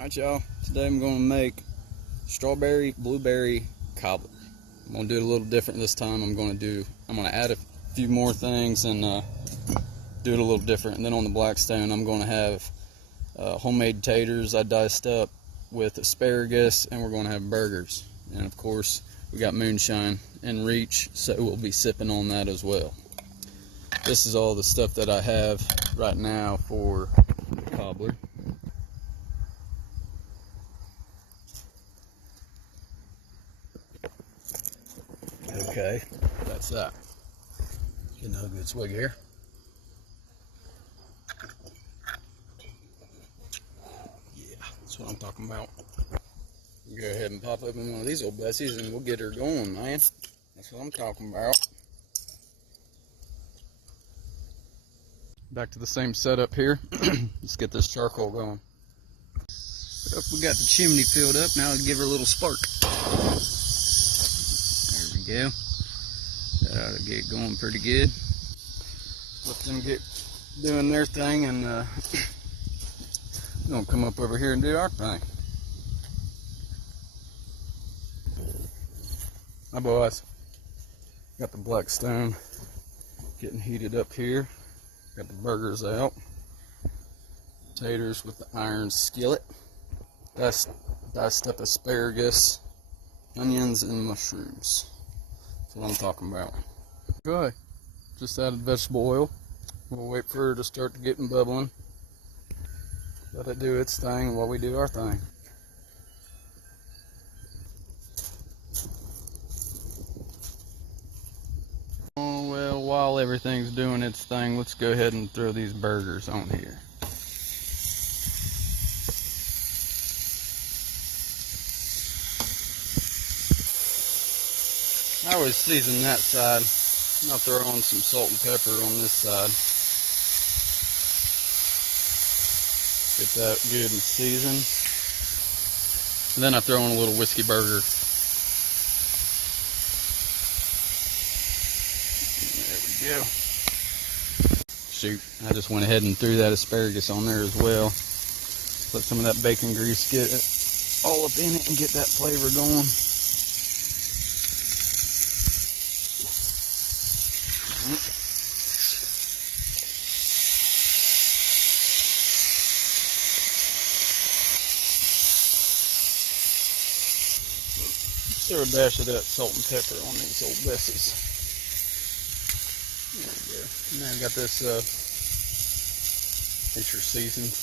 Alright y'all, today I'm going to make strawberry blueberry cobbler. I'm going to do it a little different this time. I'm going to add a few more things and do it a little different. And then on the Blackstone I'm going to have homemade taters I diced up with asparagus, and we're going to have burgers. And of course we got moonshine in reach, so we'll be sipping on that as well. This is all the stuff that I have right now for the cobbler. Okay, that's that. Getting a good swig here. Yeah, that's what I'm talking about. Go ahead and pop open one of these old Bessies and we'll get her going, man. That's what I'm talking about. Back to the same setup here. Let's get this charcoal going. We got the chimney filled up. Now I'll give her a little spark. There we go. That ought to get going pretty good. Let them get doing their thing, and we're gonna come up over here and do our thing. Hi boys. Got the Blackstone getting heated up here. Got the burgers out. Taters with the iron skillet. Diced up asparagus, onions, and mushrooms. That's what I'm talking about. Okay, just added vegetable oil. We'll wait for her to start getting bubbling. Let it do its thing while we do our thing. Oh, well, while everything's doing its thing, let's go ahead and throw these burgers on here. I always season that side. I'll throw on some salt and pepper on this side. Get that good and seasoned. And then I throw in a little whiskey burger. There we go. Shoot, I just went ahead and threw that asparagus on there as well. Let some of that bacon grease get it all up in it and get that flavor going. Throw a dash of that salt and pepper on these old Bessies. There we go. Now I've got this nature seasoned.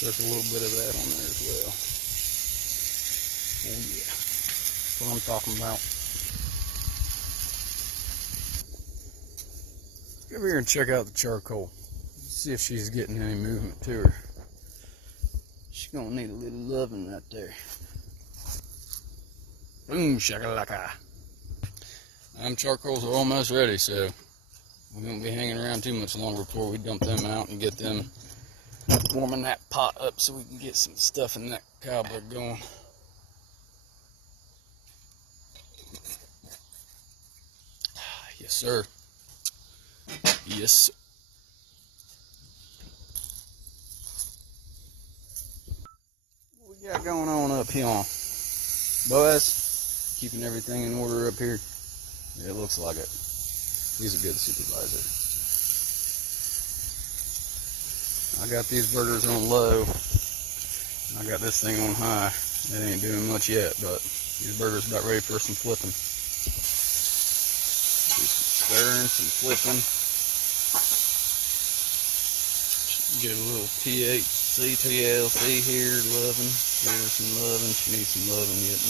There's a little bit of that on there as well. Oh yeah, that's what I'm talking about. Go over here and check out the charcoal. See if she's getting any movement to her. She's gonna need a little loving right there. Boom shakalaka. Charcoals are almost ready, so we won't be hanging around too much longer before we dump them out and get them warming that pot up so we can get some stuff in that cobbler going. Yes, sir. Yes, sir. What we got going on up here, boys? Keeping everything in order up here. Yeah, it looks like it. He's a good supervisor. I got these burgers on low. I got this thing on high. It ain't doing much yet, but these burgers about ready for some flipping. Do some stirring, some flipping. Get a little THC, TLC here, loving. Give her some loving. She needs some loving yet.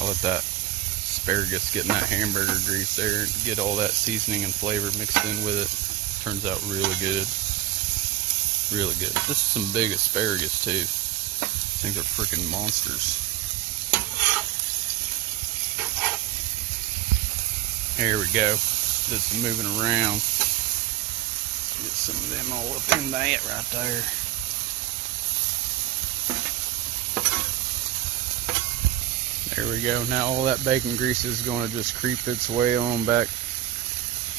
I'll let that asparagus get in that hamburger grease there, get all that seasoning and flavor mixed in with it. Turns out really good. Really good. This is some big asparagus too. These things are freaking monsters. There we go. Did some moving around. Get some of them all up in that right there. There There we go. Now all that bacon grease is going to just creep its way on back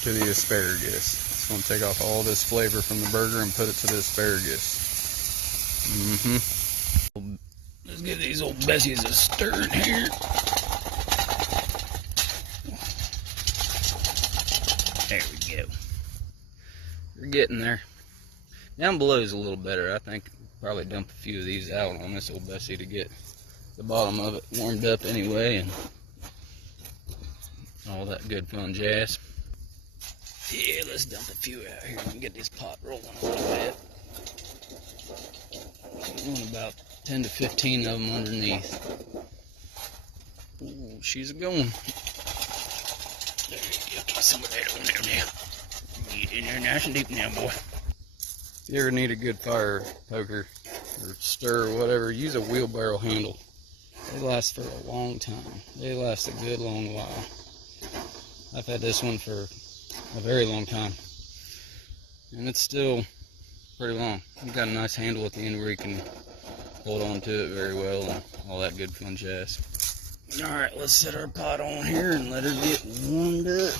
to the asparagus. It's going to take off all this flavor from the burger and put it to the asparagus. Let's give these old Bessies a stir in here. There we go. We're getting there. Down below is a little better. I think probably dump a few of these out on this old Bessie to get the bottom of it warmed up anyway, and all that good fun jazz. Yeah, let's dump a few out here and get this pot rolling a little bit. Doing about 10 to 15 of them underneath. Ooh, she's going. There you go. Get some of that on there now. Get in there nice and deep now, boy. If you ever need a good fire poker or stir or whatever, use a wheelbarrow handle. They last for a long time. They last a good long while. I've had this one for a very long time, and it's still pretty long. You've got a nice handle at the end where you can hold on to it very well and all that good fun jazz. Alright, let's set our pot on here and let her get warmed up.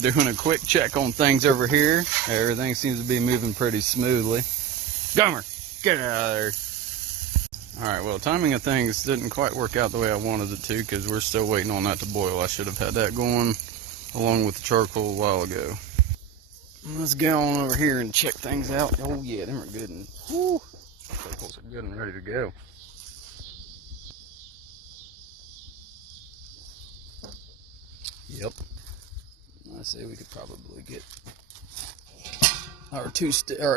Doing a quick check on things over here. Everything seems to be moving pretty smoothly. Gomer, get out of there. Alright, well, timing of things didn't quite work out the way I wanted it to, because we're still waiting on that to boil. I should have had that going along with the charcoal a while ago. Let's get on over here and check things out. Oh yeah, them are good and whoo, charcoals are good and ready to go. Yep. I say we could probably get our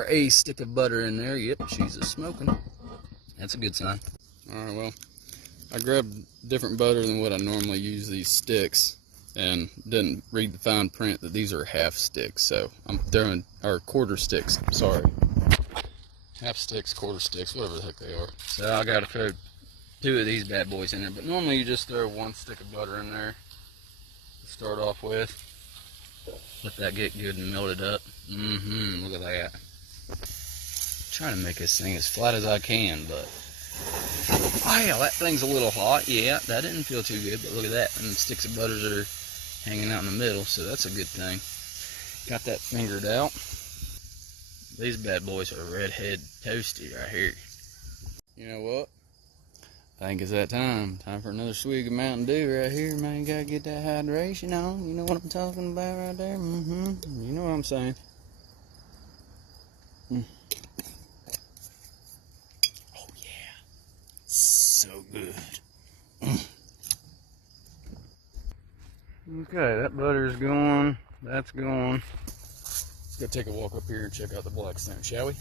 a stick of butter in there. Yep, she's a smoking. That's a good sign. Alright, well, I grabbed different butter than what I normally use these sticks, and didn't read the fine print that these are half sticks, so I'm throwing, or quarter sticks, sorry. Half sticks, quarter sticks, whatever the heck they are. So I gotta throw 2 of these bad boys in there, but normally you just throw 1 stick of butter in there to start off with. Let that get good and melted up. Look at that. Trying to make this thing as flat as I can, but wow, that thing's a little hot. Yeah, that didn't feel too good, but look at that. And the sticks of butters are hanging out in the middle, so that's a good thing. Got that fingered out. These bad boys are redhead toasty right here. You know what? I think it's that time. Time for another swig of Mountain Dew right here, man. You gotta get that hydration on. You know what I'm talking about right there? You know what I'm saying. Oh yeah. So good. Okay, that butter's going. That's going. Let's go take a walk up here and check out the Blackstone, shall we?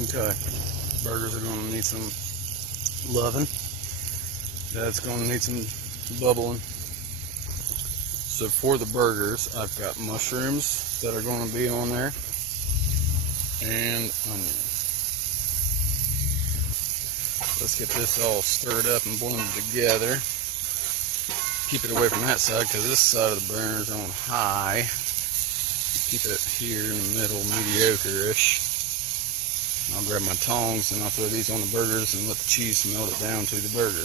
Okay, burgers are going to need some loving. That's going to need some bubbling. So for the burgers, I've got mushrooms that are going to be on there, and onion. Let's get this all stirred up and blended together. Keep it away from that side because this side of the burner's on high. Keep it here in the middle, mediocre-ish. I'll grab my tongs and I'll throw these on the burgers and let the cheese melt it down to the burger.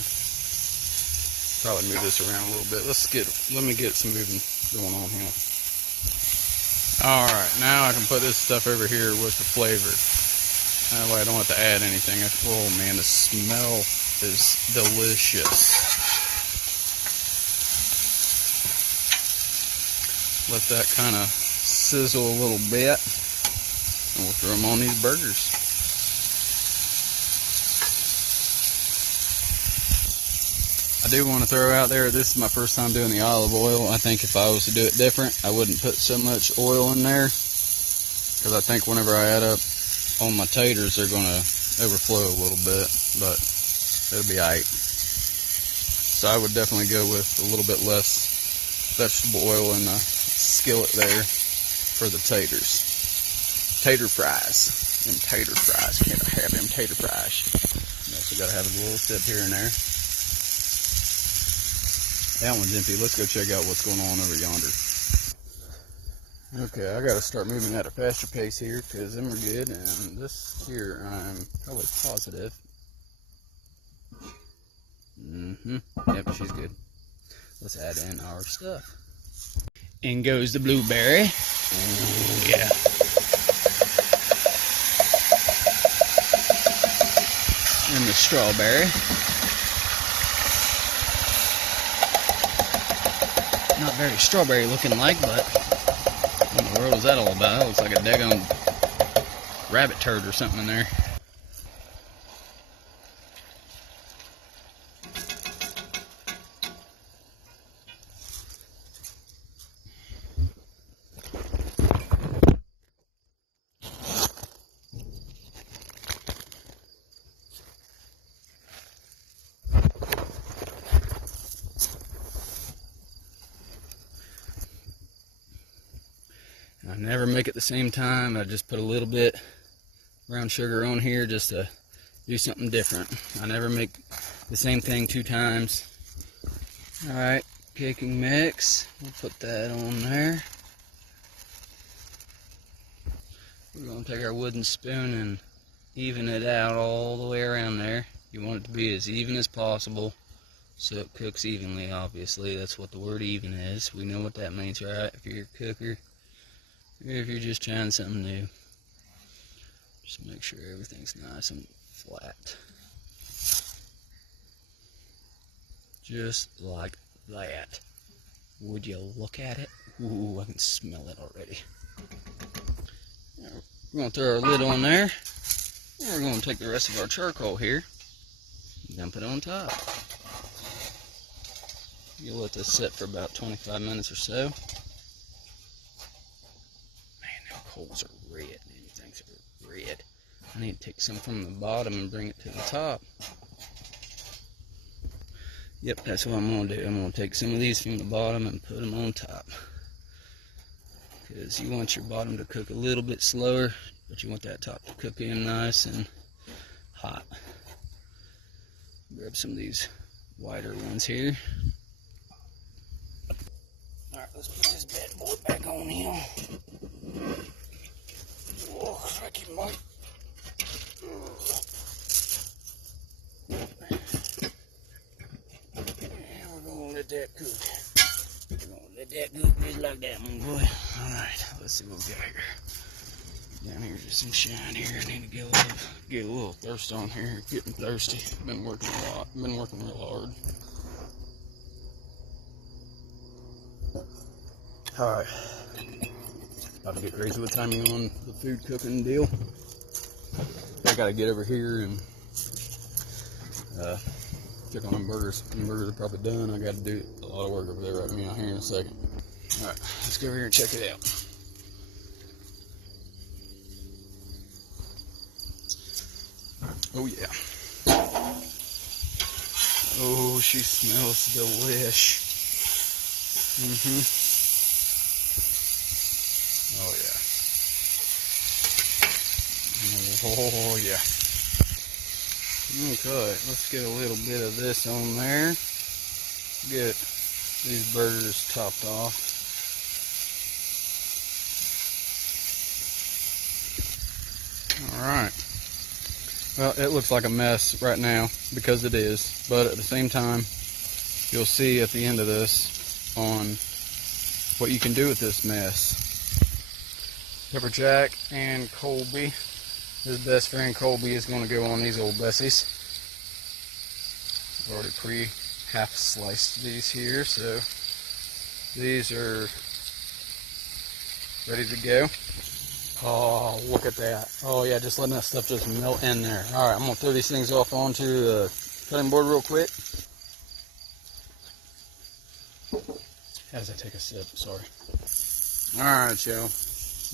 Probably move this around a little bit. Let me get some moving going on here. Alright, now I can put this stuff over here with the flavor. That way I don't have to add anything. Oh man, the smell is delicious. Let that kind of sizzle a little bit, and we'll throw them on these burgers. I do want to throw out there, this is my first time doing the olive oil. I think if I was to do it different, I wouldn't put so much oil in there, because I think whenever I add up on my taters, they're going to overflow a little bit, but it'll be alright. So I would definitely go with a little bit less vegetable oil in the skillet there for the taters. Tater fries. Them tater fries. Can't have them tater fries. You also got to have a little sip here and there. That one's empty. Let's go check out what's going on over yonder. Okay, I gotta start moving at a faster pace here because them are good, and this here I'm probably positive. Yep, she's good. Let's add in our stuff. In goes the blueberry. Oh, yeah. And the strawberry. Not very strawberry looking like, but what in the world is that all about? That looks like a daggone rabbit turd or something in there. I never make it the same time. I just put a little bit brown sugar on here just to do something different. I never make the same thing 2 times. Alright, caking mix. We'll put that on there. We're going to take our wooden spoon and even it out all the way around there. You want it to be as even as possible so it cooks evenly, obviously. That's what the word even is. We know what that means, right? If you're a cooker. If you're just trying something new, just make sure everything's nice and flat. Just like that. Would you look at it? Ooh, I can smell it already. We're going to throw our lid on there. And we're going to take the rest of our charcoal here and dump it on top. You'll let this sit for about 25 minutes or so. Coals are red. These things are red. I need to take some from the bottom and bring it to the top. Yep, that's what I'm going to do. I'm going to take some of these from the bottom and put them on top. Because you want your bottom to cook a little bit slower, but you want that top to cook in nice and hot. Grab some of these wider ones here. Alright, let's put this bad boy back on here. Oh, crikey, Mike. And we're going to let that cook. We're going to let that cook just like that one, boy. Alright, let's see what we got here. Down here's just some shine here. I need to get a little thirst on here. Getting thirsty. Been working a lot. Been working real hard. Alright. About to get crazy with timing on the food cooking deal. I gotta get over here and check on them burgers. Them burgers are probably done. I gotta do a lot of work over there right now here in a second. Alright, let's go over here and check it out. Oh yeah. Oh, she smells delish. Oh yeah. Oh yeah. Okay, let's get a little bit of this on there. Get these burgers topped off. Alright. Well, it looks like a mess right now because it is, but at the same time, you'll see at the end of this on what you can do with this mess. Pepper Jack and Colby. His best friend Colby is going to go on these old Bessies. I've already half sliced these here, so these are ready to go. Oh, look at that. Oh yeah, just letting that stuff just melt in there. Alright, I'm going to throw these things off onto the cutting board real quick. As I take a sip, sorry. Alright, y'all.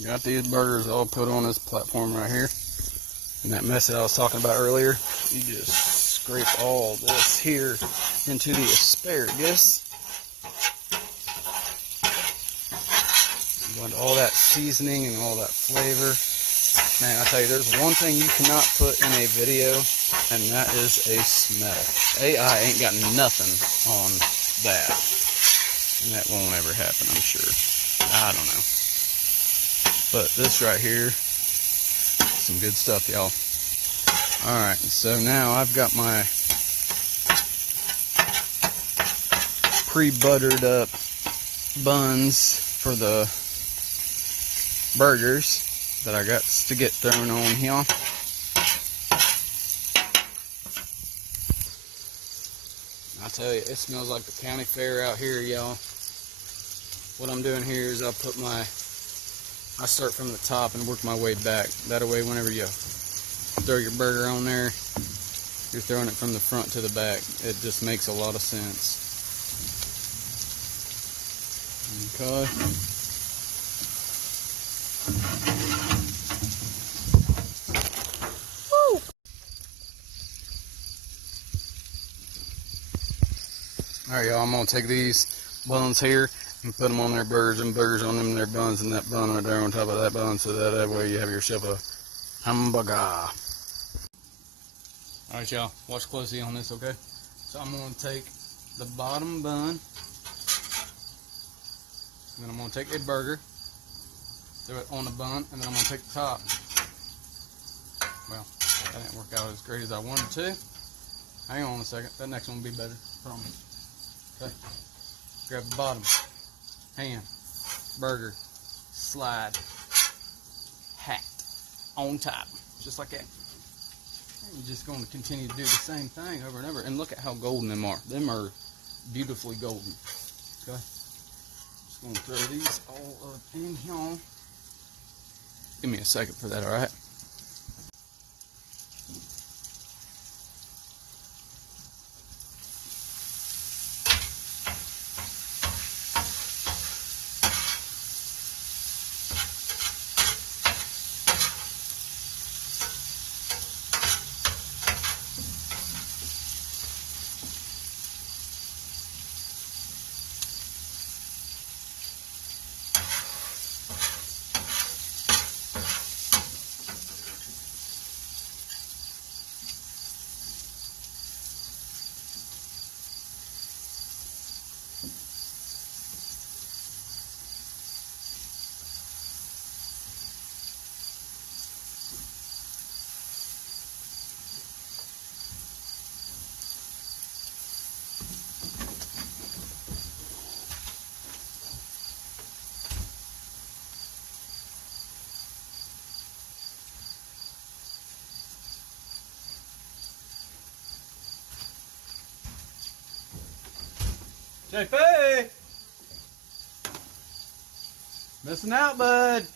Got these burgers all put on this platform right here. And that mess that I was talking about earlier, you just scrape all this here into the asparagus. You want all that seasoning and all that flavor. Man, I tell you, there's one thing you cannot put in a video, and that is a smell. AI ain't got nothing on that. And that won't ever happen, I'm sure. I don't know. But this right here, some good stuff, y'all. Alright, so now I've got my pre-buttered up buns for the burgers that I got to get thrown on here. I tell you, it smells like the county fair out here, y'all. What I'm doing here is I start from the top and work my way back. That way, whenever you throw your burger on there, you're throwing it from the front to the back. It just makes a lot of sense. Okay. Woo! Alright, y'all, I'm going to take these buns here and put them on their burgers and burgers on them their buns and that bun right there on top of that bun, so that way you have yourself a hamburger. Alright, y'all, watch closely on this, okay? So I'm going to take the bottom bun, and then I'm going to take a burger, throw it on the bun, and then I'm going to take the top. Well, that didn't work out as great as I wanted to. Hang on a second, that next one will be better, promise. Okay, grab the bottom, ham, burger, slide, hat, on top, just like that. And you're just going to continue to do the same thing over and over. And look at how golden them are. Them are beautifully golden. Okay, just going to throw these all up in here. Give me a second for that, alright? JP! Missing out, bud.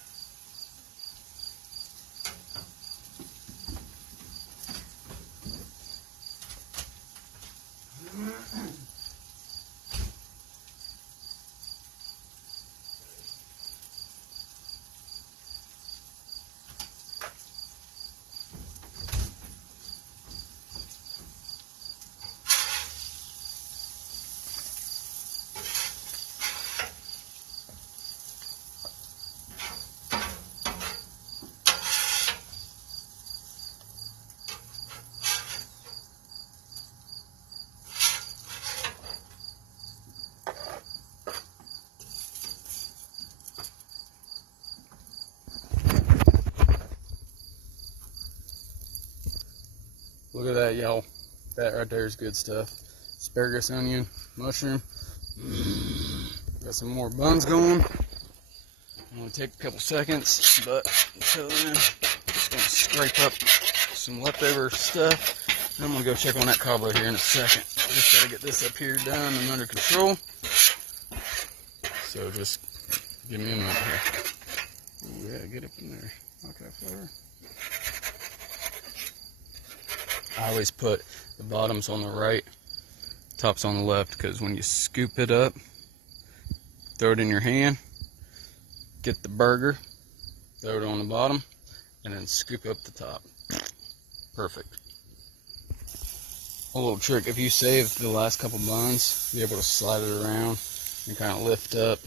Look at that, y'all. That right there is good stuff. Asparagus, onion, mushroom. Got some more buns going. I'm going to take a couple seconds, but until then, just going to scrape up some leftover stuff. And I'm going to go check on that cobbler here in a second. Just got to get this up here done and under control. So just give me a minute here. Ooh, yeah, get up in there. Like that flower. I always put the bottoms on the right, tops on the left, because when you scoop it up, throw it in your hand, get the burger, throw it on the bottom, and then scoop up the top. Perfect. A little trick, if you save the last couple buns, you'll be able to slide it around and kind of lift up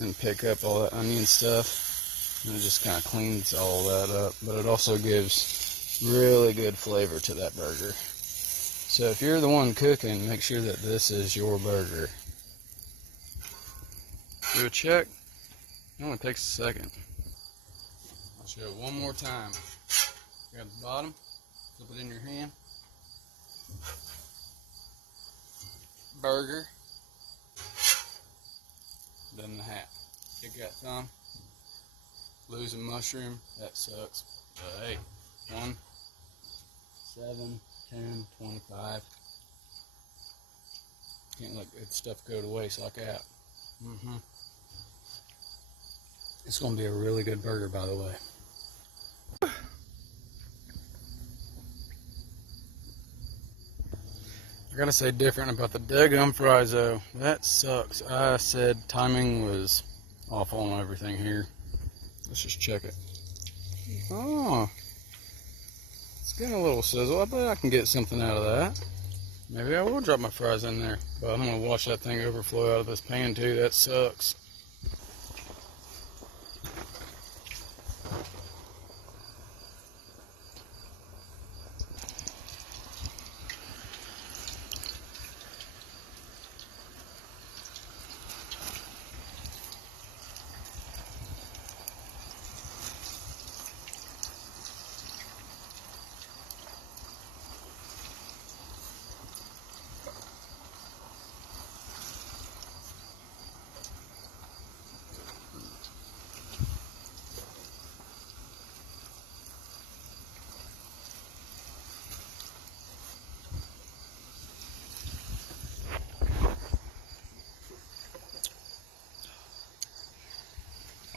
and pick up all that onion stuff, and it just kind of cleans all that up, but it also gives really good flavor to that burger. So if you're the one cooking, make sure that this is your burger. Do a check. It only takes a second. I'll show it one more time. Grab the bottom, flip it in your hand. Burger. Then the hat. Kick that thumb. Losing mushroom, that sucks. But hey, 1, 7, 10, 25. Can't let good stuff go to waste like that. It's going to be a really good burger, by the way. I gotta say different about the daggum fries though. That sucks. I said timing was awful on everything here. Let's just check it. Oh, it's getting a little sizzle. I bet I can get something out of that. Maybe I will drop my fries in there. But I'm gonna watch that thing overflow out of this pan too. That sucks.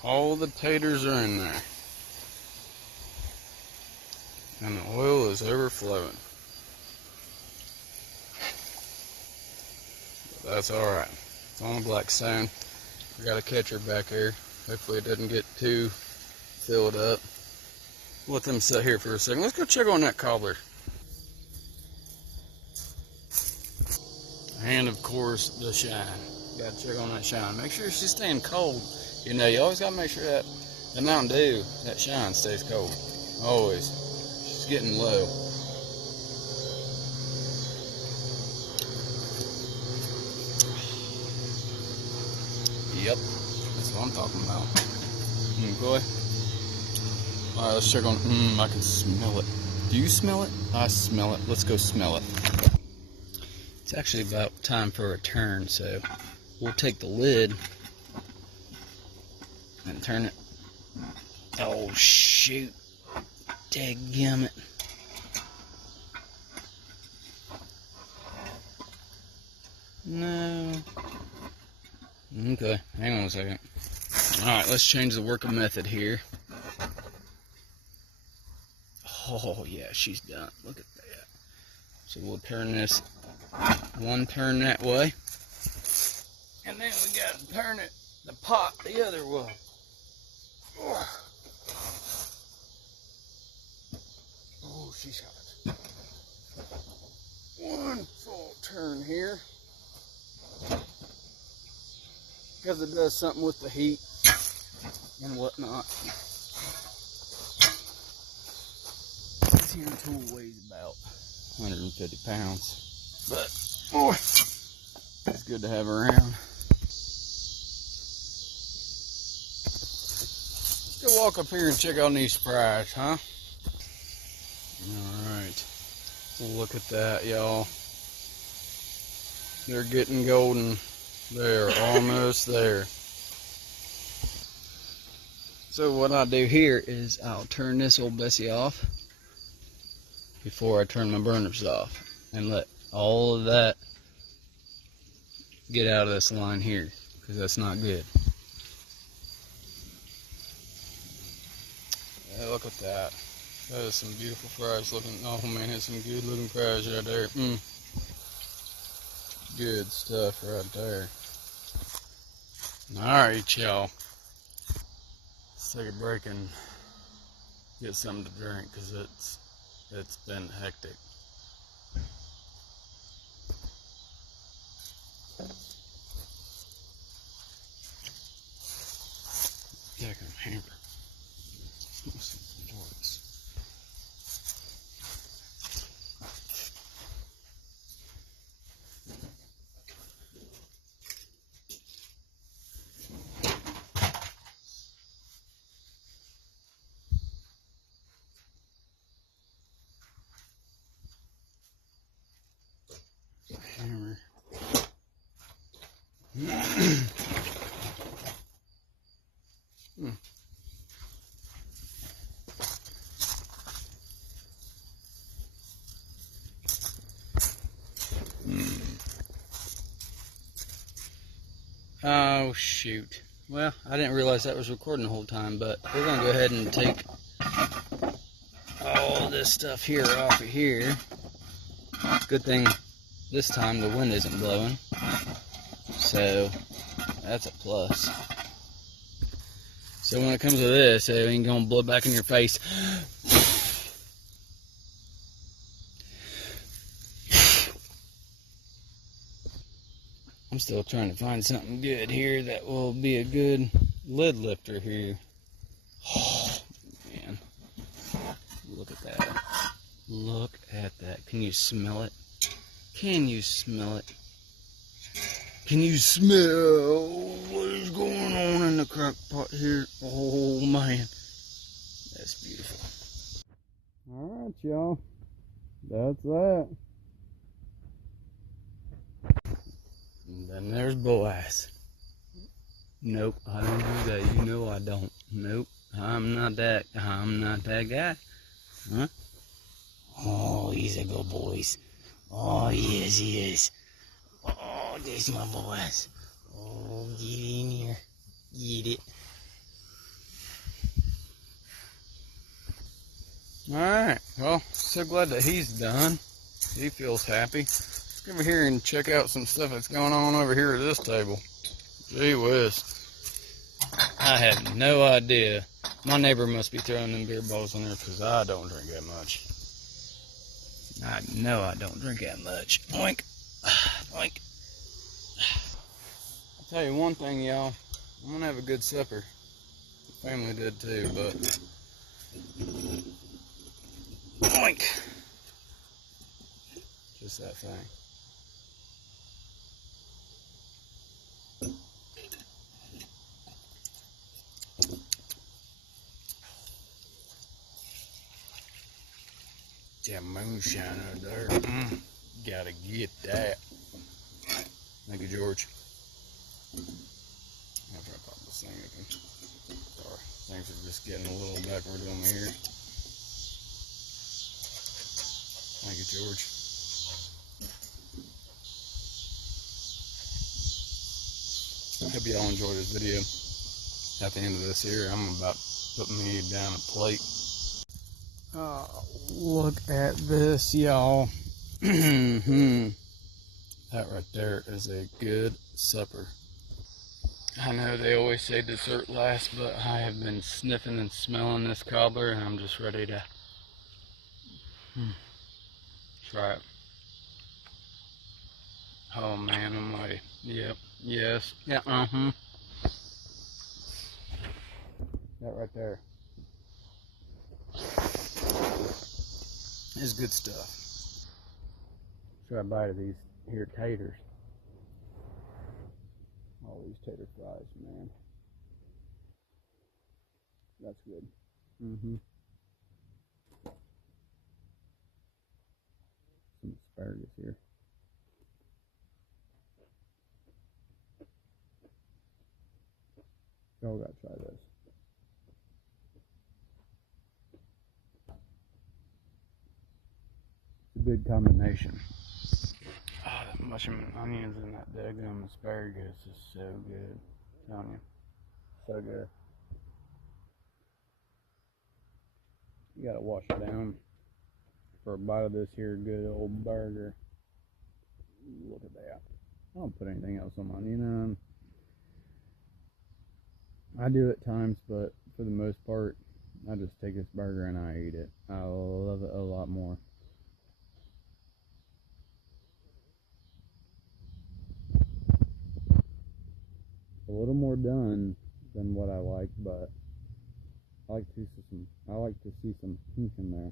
All the taters are in there. And the oil is overflowing. But that's alright. It's on the black stone. We got a catcher back here. Hopefully it doesn't get too filled up. Let them sit here for a second. Let's go check on that cobbler. And of course, the shine. Gotta check on that shine. Make sure she's staying cold. You know, you always gotta make sure that the Mountain Dew, that shine stays cold. Always. She's getting low. Yep, that's what I'm talking about. Boy. Alright, let's check on. I can smell it. Do you smell it? I smell it. Let's go smell it. It's actually about time for a turn, so we'll take the lid and turn it. Oh shoot. Dadgummit. No. Okay, hang on a second. Alright, let's change the working method here. Oh yeah, she's done. Look at that. So we'll turn this one turn that way. And then we gotta turn it, the pot, the other way. Oh, she's hot. One full turn here. Because it does something with the heat and whatnot. This here tool weighs about 150 pounds. But, boy, it's good to have around. Let's go walk up here and check on these fries, huh? Alright. Look at that, y'all. They're getting golden. They're almost there. So what I do here is I'll turn this old Bessie off before I turn my burners off and let all of that get out of this line here, because that's not good. Yeah, look at that. That is some beautiful fries looking. Oh man, that's some good looking fries right there. Good stuff right there. Alright, y'all. Let's take a break and get something to drink, because it's been hectic. Damn hammer. Smells delicious. Oh, shoot. Well, I didn't realize that was recording the whole time, but we're going to go ahead and take all this stuff here off of here. Good thing this time the wind isn't blowing, so that's a plus. So when it comes to this, it ain't going to blow back in your face. I'm still trying to find something good here that will be a good lid lifter here. Oh, man. Look at that. Look at that. Can you smell it? Can you smell it? Can you smell what is going on in the crock pot here? Oh, man. That's beautiful. Alright, y'all. That's that. And then there's Boaz. Nope, I don't do that. You know I don't. Nope, I'm not that guy. Huh? Oh, he's a good boy. Oh, he is. Oh, there's my Boaz. Oh, get in here. Get it. Alright, well, so glad that he's done. He feels happy. Let's go over here and check out some stuff that's going on over here at this table. Gee whiz. I had no idea. My neighbor must be throwing them beer balls in there because I don't drink that much. I know I don't drink that much. Oink. Oink. I'll tell you one thing, y'all. I'm going to have a good supper. The family did too, but... Oink. Just that thing. That moonshine out there. Gotta get that. Thank you, George. I'll try to pop this thing open. Sorry, things are just getting a little backward on me here. Thank you, George. I hope y'all enjoyed this video. At the end of this here, I'm about to put me down a plate. Look at this, y'all. That right there is a good supper. I know they always say dessert last, but I have been sniffing and smelling this cobbler, and I'm just ready to try it. Oh man, I'm ready. Yep, yes, yeah, That right there is good stuff. Try a bite of these here taters. All these tater fries, man. That's good. Some asparagus here. Y'all gotta try this. It's a good combination. Oh, that mushroom and onions and that daggum asparagus is so good. I'm telling you. So good. You gotta wash it down for a bite of this here good old burger. Look at that. I don't put anything else on mine, you know. I do at times, but for the most part, I just take this burger and I eat it. I love it a lot more. A little more done than what I like, but I like to see some pink in there.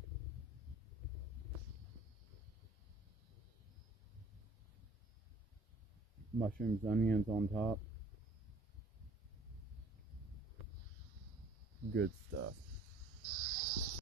Mushrooms, onions on top. Good stuff.